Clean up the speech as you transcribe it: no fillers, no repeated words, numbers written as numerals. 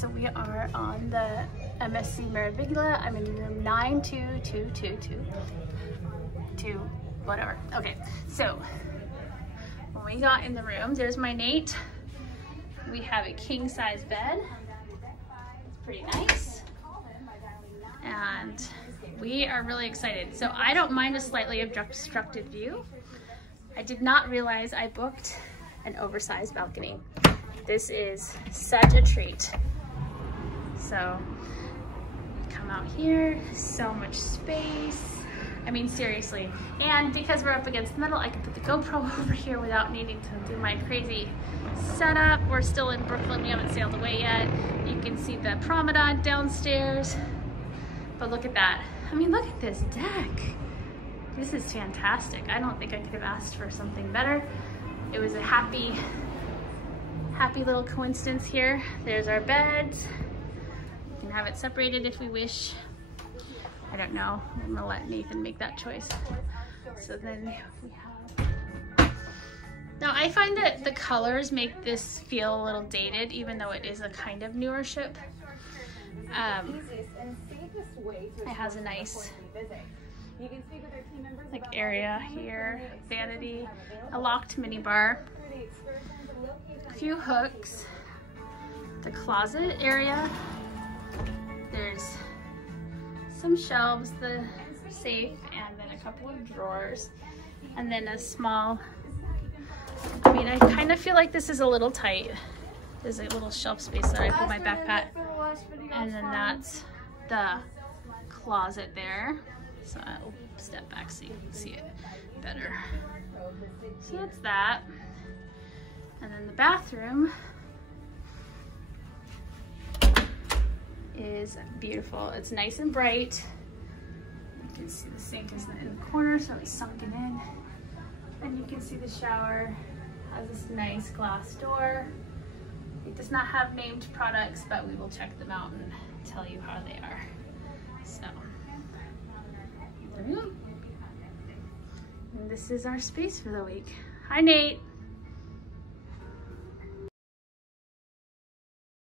So we are on the MSC Meraviglia. I'm in room 92222. Whatever. Okay, so when we got in the room, there's my Nate. We have a king size bed. It's pretty nice. And we are really excited. So I don't mind a slightly obstructed view. I did not realize I booked an oversized balcony. This is such a treat. So come out here, so much space. I mean, seriously. And because we're up against the middle, I can put the GoPro over here without needing to do my crazy setup. We're still in Brooklyn, we haven't sailed away yet. You can see the promenade downstairs. But look at that. I mean, look at this deck. This is fantastic. I don't think I could have asked for something better. It was a happy little coincidence here. There's our beds. We can have it separated if we wish. I don't know. I'm gonna let Nathan make that choice. So then we have... Now I find that the colors make this feel a little dated, even though it is a kind of newer ship. It has a nice like area here, vanity, a locked mini bar, a few hooks, the closet area. There's some shelves, the safe, and then a couple of drawers, and then a small, I mean, I kind of feel like this is a little tight. There's a little shelf space that I put my backpack, and then that's the closet there. So I'll step back so you can see it better. So that's that. And then the bathroom is beautiful. It's nice and bright. You can see the sink is in the corner, so it's sunken in. And you can see the shower has this nice glass door. It does not have named products, but we will check them out and tell you how they are. So, and this is our space for the week. Hi, Nate.